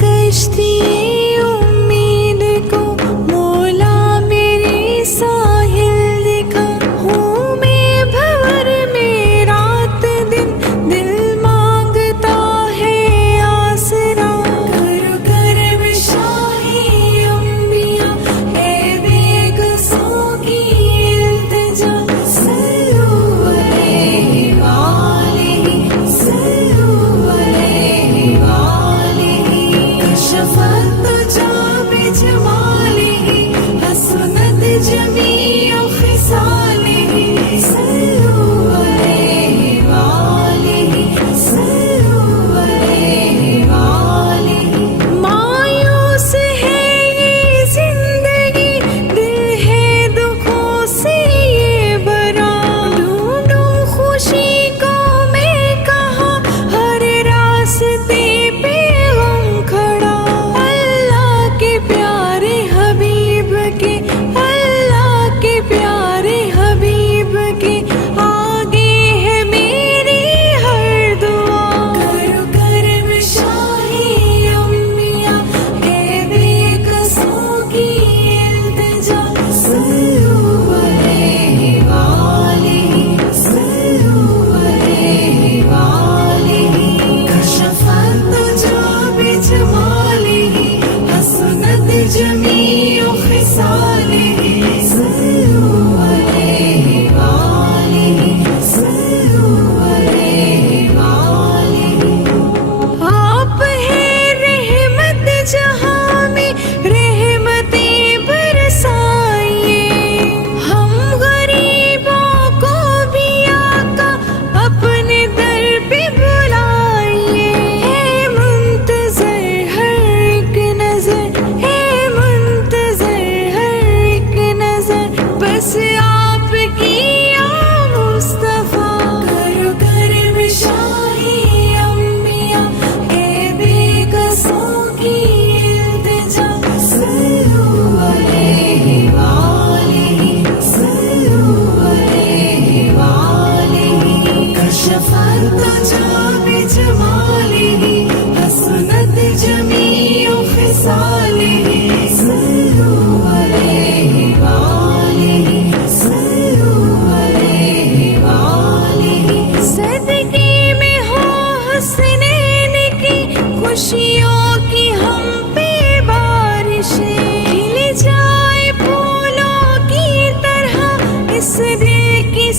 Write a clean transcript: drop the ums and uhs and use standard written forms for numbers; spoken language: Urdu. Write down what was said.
کشتی امید کو مولا میری ساحل دکھا، ہوں میں بھور میں رات دن، دل مانگتا ہے آسرا، کرم شاہی انبیاء اے بے قصوں کی التجا، صلو علیہ وآلہ، صلو علیہ وآلہ، کشفت تجا بجمالہ، حسنت جمیع خصالہ، صلو علیہ وآلہ، صلو علیہ وآلہ۔ مایوس ہے یہ زندگی، دل ہے دکھوں سے یہ برا، ڈھونڈوں خوشی کو میں کہاں، ہر راستے پہ غم کھڑا، اللہ کے پیارے حبیب کے، اللہ کے پیارے حبیب کے آگے ہے میری ہر دعا، کرم شاہی انبیاء اے بے قصوں کی التجا، صلو علیہ وآلہ، صلو علیہ وآلہ، کشفت تجا بجمالہ، حسنت جمیع خصالہ، صلو علیہ وآلہ، صلو علیہ وآلہ۔ آپ ہیں رحمت جہاں میں، رحمتیں برسائیے، ہم غریبوں کو بھی آقا اپنے در پہ بلائیے، ہے منتظر ہر ایک نظر، ہے منتظر ہر ایک نظر، بس آپ کی یا مصطفیٰ، کرم شاہی انبیاء اے بے قصوں کی التجا، صلو علیہ وآلہ، صلو علیہ وآلہ، کشفت تجا بجمالہ، حسنت جمیع خصالہ، صلو علیہ وآلہ، صلو علیہ وآلہ۔ صدقے میں ہو حسنین کی خوشیوں کی ہم پہ بارشیں، کھل جائے پھولوں کی طرح اس دل کی